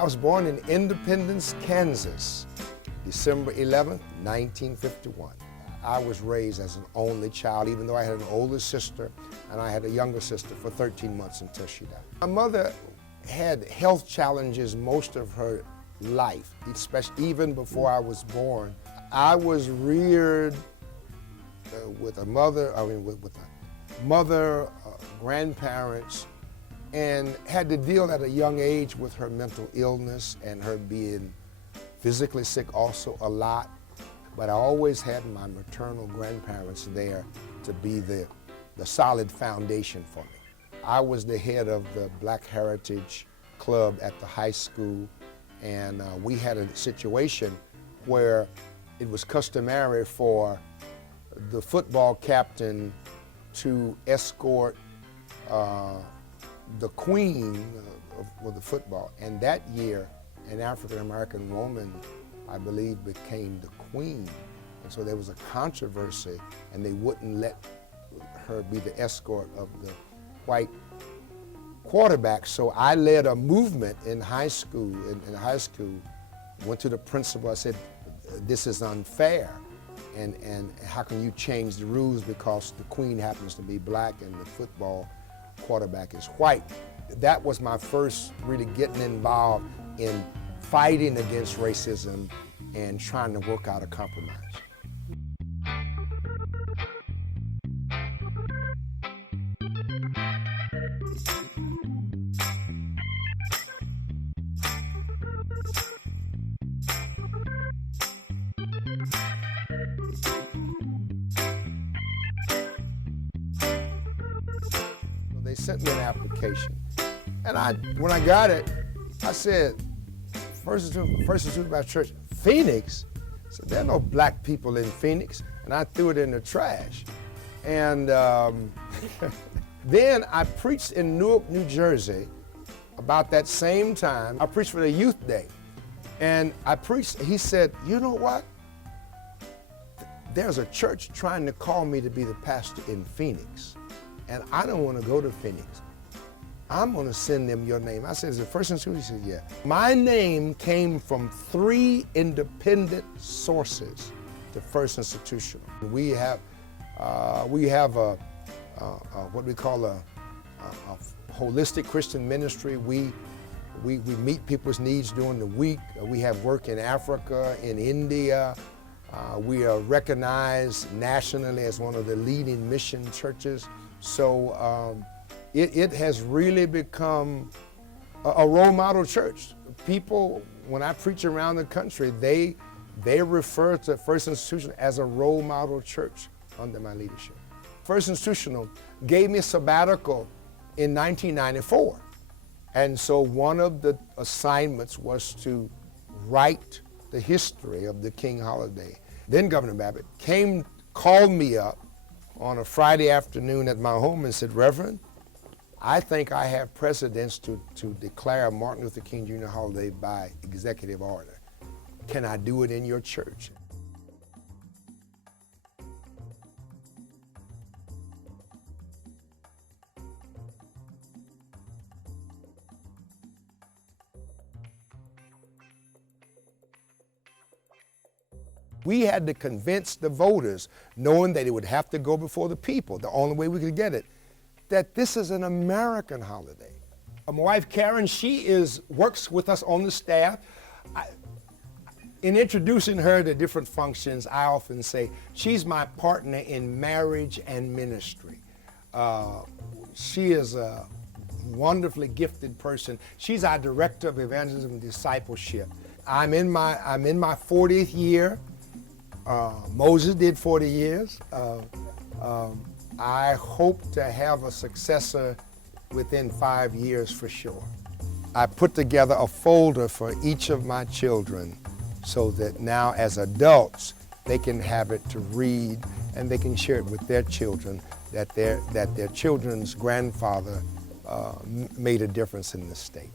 I was born in Independence, Kansas, December 11th, 1951. I was raised as an only child, even though I had an older sister and I had a younger sister for 13 months until she died. My mother had health challenges most of her life, especially even before I was born. I was reared with a mother, grandparents, and had to deal at a young age with her mental illness and her being physically sick also a lot. But I always had my maternal grandparents there to be the solid foundation for me. I was the head of the Black Heritage Club at the high school, and we had a situation where it was customary for the football captain to escort the queen of the football. And that year, an African-American woman, I believe, became the queen. And so there was a controversy, and they wouldn't let her be the escort of the white quarterback. So I led a movement in high school, went to the principal, I said, this is unfair. And how can you change the rules because the queen happens to be black and the football quarterback is white? That was my first really getting involved in fighting against racism and trying to work out a compromise. They sent me an application, and when I got it, I said, First Institute Baptist Church, Phoenix? So there are no black people in Phoenix, and I threw it in the trash. And then I preached in Newark, New Jersey, about that same time. I preached for the Youth Day, and I preached, he said, you know what? There's a church trying to call me to be the pastor in Phoenix, and I don't want to go to Phoenix. I'm going to send them your name. I said, is it First Institute? He said, yeah. My name came from 3 independent sources to First Institutional. We have what we call a holistic Christian ministry. We meet people's needs during the week. We have work in Africa, in India. We are recognized nationally as one of the leading mission churches. So it has really become a role model church. People, when I preach around the country, they refer to First Institutional as a role model church under my leadership. First Institutional gave me a sabbatical in 1994. And so one of the assignments was to write the history of the King holiday. Then Governor Babbitt called me up on a Friday afternoon at my home and said, Reverend, I think I have precedence to declare Martin Luther King Jr. holiday by executive order. Can I do it in your church? We had to convince the voters, knowing that it would have to go before the people, the only way we could get it, that this is an American holiday. My wife Karen, she works with us on the staff. In introducing her to different functions, I often say she's my partner in marriage and ministry. She is a wonderfully gifted person. She's our director of evangelism and discipleship. I'm in my 40th year. Moses did 40 years. I hope to have a successor within 5 years for sure. I put together a folder for each of my children so that now as adults, they can have it to read and they can share it with their children that their children's grandfather made a difference in the state.